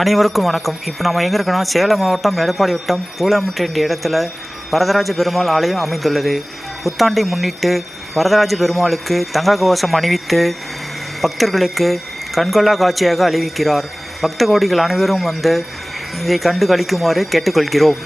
அனைவருக்கும் வணக்கம். இப்போ நம்ம எங்கே இருக்கோன்னா, சேலம் மாவட்டம் எடப்பாடி வட்டம் பூலாம்பட்டி என்ற இடத்துல வரதராஜ பெருமாள் ஆலயம் அமைந்துள்ளது. புத்தாண்டை முன்னிட்டு வரதராஜ பெருமாளுக்கு தங்க கவசம் அணிவித்து பக்தர்களுக்கு கண்கொள்ளா காட்சியாக அளிக்கிறார். பக்த கோடிகள் அனைவரும் வந்து இதை கண்டு களிக்குமாறு கேட்டுக்கொள்கிறோம்.